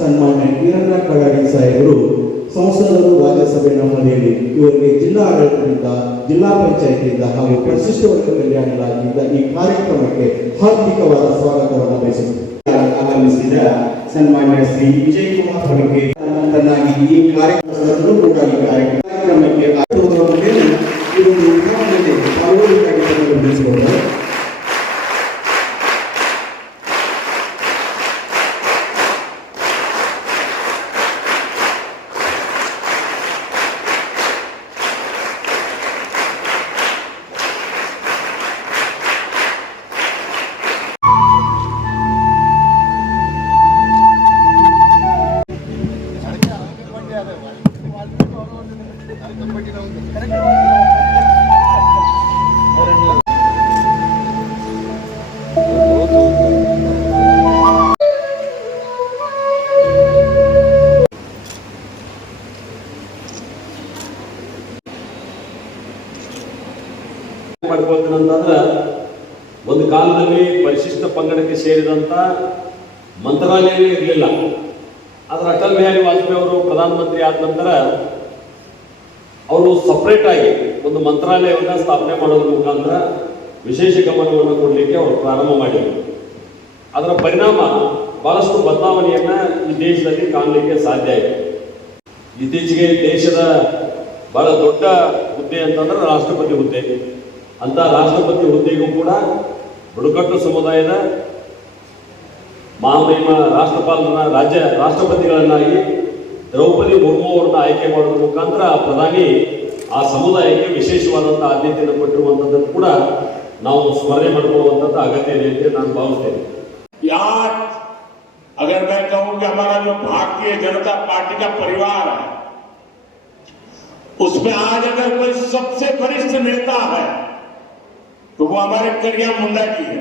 ಸನ್ಮಾನ್ಯ ವೀರಣ್ಣ ಕಳಡಿ ಸಾಹೇಬರು ಸಂಸದರು ರಾಜ್ಯಸಭೆ ನಮ್ಮನೆಯಲ್ಲಿ ಇವರಿಗೆ ಜಿಲ್ಲಾ ಆಡಳಿತದಿಂದ ಜಿಲ್ಲಾ ಪಂಚಾಯತಿಯಿಂದ ಹಾಗೂ ಪರಿಶಿಷ್ಟ ವರ್ಗ ಕಲ್ಯಾಣ ಇಲಾಖೆಯಿಂದ ಈ ಕಾರ್ಯಕ್ರಮಕ್ಕೆ ಹಾರ್ದಿಕವಾದ ಸ್ವಾಗತವನ್ನು ಬಯಸುತ್ತೇವೆ. ಆಗಮಿಸಿದ ಸನ್ಮಾನ್ಯ ಶ್ರೀ ವಿಜಯ್ ಕುಮಾರ್ ಅವರಿಗೆ ತನ್ನಾಗಿ ಈ ಕಾರ್ಯಕ್ರಮವನ್ನು ಕೂಡ ಈ ಕಾರ್ಯಕ್ರಮಕ್ಕೆ ಮಾಡ್ಕೊಳ್ತೀನಂತಂದ್ರೆ ಒಂದು ಕಾಲದಲ್ಲಿ ಪರಿಶಿಷ್ಟ ಪಂಗಡಕ್ಕೆ ಸೇರಿದಂತ ಮಂತ್ರಾಲಯವೇ ಇರಲಿಲ್ಲ. ಆದ್ರೆ ಅಟಲ್ ಬಿಹಾರಿ ವಾಜಪೇಯಿ ಅವರು ಪ್ರಧಾನಮಂತ್ರಿ ಆದ ನಂತರ ಅವರು ಸಪರೇಟ್ ಆಗಿ ಒಂದು ಮಂತ್ರಾಲಯವನ್ನು ಸ್ಥಾಪನೆ ಮಾಡೋದ್ರ ಮುಖಾಂತರ ವಿಶೇಷ ಗಮನವನ್ನು ಕೊಡಲಿಕ್ಕೆ ಅವರು ಪ್ರಾರಂಭ ಮಾಡಿದರು. ಅದರ ಪರಿಣಾಮ ಬಹಳಷ್ಟು ಬದಲಾವಣೆಯನ್ನ ಈ ದೇಶದಲ್ಲಿ ಕಾಣಲಿಕ್ಕೆ ಸಾಧ್ಯ ಇದೆ. ಇತ್ತೀಚೆಗೆ ದೇಶದ ಬಹಳ ದೊಡ್ಡ ಹುದ್ದೆ ಅಂತಂದ್ರೆ ರಾಷ್ಟ್ರಪತಿ ಹುದ್ದೆ. ಅಂತ ರಾಷ್ಟ್ರಪತಿ ಹುದ್ದೆಗೂ ಕೂಡ ಬುಡಕಟ್ಟು ಸಮುದಾಯದ ಮಹಾಮಹಿಮ ರಾಷ್ಟ್ರಪತಿಗಳನ್ನಾಗಿ ದ್ರೌಪದಿ ಮುರ್ಮು ಅವರನ್ನ ಆಯ್ಕೆ ಮಾಡೋದ್ರ ಮುಖಾಂತರ ಪ್ರಧಾನಿ ಆ ಸಮುದಾಯಕ್ಕೆ ವಿಶೇಷವಾದಂತಹ ಆದ್ಯತೆಯನ್ನು ಕೊಟ್ಟಿರುವಂತದ್ದನ್ನು ಕೂಡ ನಾವು ಸ್ಮರಣೆ ಮಾಡಿಕೊಳ್ಳುವಂತದ್ದು ಅಗತ್ಯ ಇದೆ ಅಂತ ನಾನು ಭಾವಿಸ್ತೇನೆ. अगर मैं कहूं कि हमारा जो भारतीय जनता पार्टी का परिवार है उसमें आज अगर कोई सबसे वरिष्ठ नेता है तो वो हमारे करिया मुंडा जी है.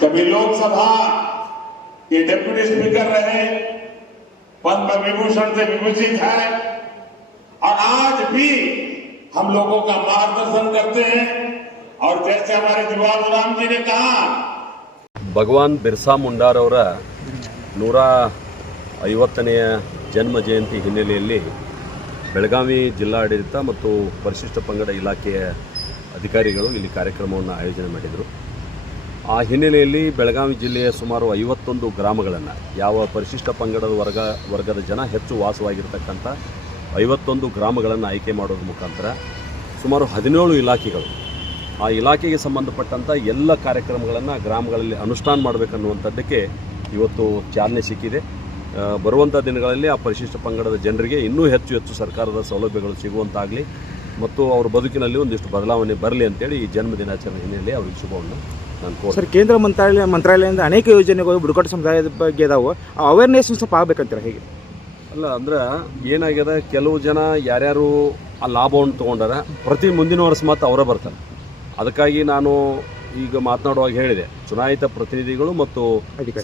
कभी लोकसभा के डिप्टी स्पीकर रहे, पद्म विभूषण से विभूषित है और आज भी हम लोगों का मार्गदर्शन करते हैं. और जैसे हमारे जुवाल राम जी ने कहा, ಭಗವಾನ್ ಬಿರ್ಸಾ ಮುಂಡಾರವರ 150ನೇ ಜನ್ಮ ಜಯಂತಿ ಹಿನ್ನೆಲೆಯಲ್ಲಿ ಬೆಳಗಾವಿ ಜಿಲ್ಲಾಡಳಿತ ಮತ್ತು ಪರಿಶಿಷ್ಟ ಪಂಗಡ ಇಲಾಖೆಯ ಅಧಿಕಾರಿಗಳು ಇಲ್ಲಿ ಕಾರ್ಯಕ್ರಮವನ್ನು ಆಯೋಜನೆ ಮಾಡಿದರು. ಆ ಹಿನ್ನೆಲೆಯಲ್ಲಿ ಬೆಳಗಾವಿ ಜಿಲ್ಲೆಯ ಸುಮಾರು 51 ಗ್ರಾಮಗಳನ್ನು, ಯಾವ ಪರಿಶಿಷ್ಟ ಪಂಗಡದ ವರ್ಗದ ಜನ ಹೆಚ್ಚು ವಾಸವಾಗಿರ್ತಕ್ಕಂಥ 51 ಗ್ರಾಮಗಳನ್ನು ಆಯ್ಕೆ ಮಾಡೋದ್ರ ಮುಖಾಂತರ ಸುಮಾರು 17 ಇಲಾಖೆಗಳು, ಆ ಇಲಾಖೆಗೆ ಸಂಬಂಧಪಟ್ಟಂಥ ಎಲ್ಲ ಕಾರ್ಯಕ್ರಮಗಳನ್ನು ಗ್ರಾಮಗಳಲ್ಲಿ ಅನುಷ್ಠಾನ ಮಾಡಬೇಕನ್ನುವಂಥದ್ದಕ್ಕೆ ಇವತ್ತು ಚಾಲನೆ ಸಿಕ್ಕಿದೆ. ಬರುವಂಥ ದಿನಗಳಲ್ಲಿ ಆ ಪರಿಶಿಷ್ಟ ಪಂಗಡದ ಜನರಿಗೆ ಇನ್ನೂ ಹೆಚ್ಚು ಸರ್ಕಾರದ ಸೌಲಭ್ಯಗಳು ಸಿಗುವಂತಾಗಲಿ ಮತ್ತು ಅವರ ಬದುಕಿನಲ್ಲಿ ಒಂದಿಷ್ಟು ಬದಲಾವಣೆ ಬರಲಿ ಅಂತೇಳಿ ಈ ಜನ್ಮ ದಿನಾಚರಣೆ ಹಿನ್ನೆಲೆಯಲ್ಲಿ ಅವರಿಗೆ ಶುಭವನ್ನು ನಾನು ಕೋರ್ತೀನಿ. ಸರ್, ಕೇಂದ್ರ ಮಂತ್ರಾಲಯದಿಂದ ಅನೇಕ ಯೋಜನೆಗಳು ಬುಡಕಟ್ಟು ಸಮುದಾಯದ ಬಗ್ಗೆ ಇದಾವೆ. ಅವೇರ್ನೆಸ್ ಸ್ವಲ್ಪ ಆಗಬೇಕಂತೀರ ಹೇಗೆ? ಅಲ್ಲ, ಅಂದ್ರೆ ಏನಾಗಿದೆ, ಕೆಲವು ಜನ ಯಾರ್ಯಾರು ಆ ಲಾಭವನ್ನು ತೊಗೊಂಡಾರ ಪ್ರತಿ ಮುಂದಿನ ವರ್ಷ ಮಾತ್ರ ಅವರೇ ಬರ್ತಾರೆ. ಅದಕ್ಕಾಗಿ ನಾನು ಈಗ ಮಾತನಾಡುವಾಗ ಹೇಳಿದೆ, ಚುನಾಯಿತ ಪ್ರತಿನಿಧಿಗಳು ಮತ್ತು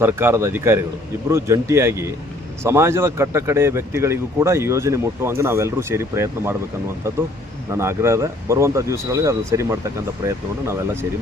ಸರ್ಕಾರದ ಅಧಿಕಾರಿಗಳು ಇಬ್ಬರು ಜಂಟಿಯಾಗಿ ಸಮಾಜದ ಕಟ್ಟಕಡೆಯ ವ್ಯಕ್ತಿಗಳಿಗೂ ಕೂಡ ಈ ಯೋಜನೆ ಮುಟ್ಟುವಂಗೆ ನಾವೆಲ್ಲರೂ ಸೇರಿ ಪ್ರಯತ್ನ ಮಾಡಬೇಕನ್ನುವಂಥದ್ದು ನನ್ನ ಆಗ್ರಹ. ಬರುವಂಥ ದಿವಸಗಳಲ್ಲಿ ಅದನ್ನು ಸರಿ ಮಾಡ್ತಕ್ಕಂಥ ಪ್ರಯತ್ನವನ್ನು ನಾವೆಲ್ಲ ಸೇರಿ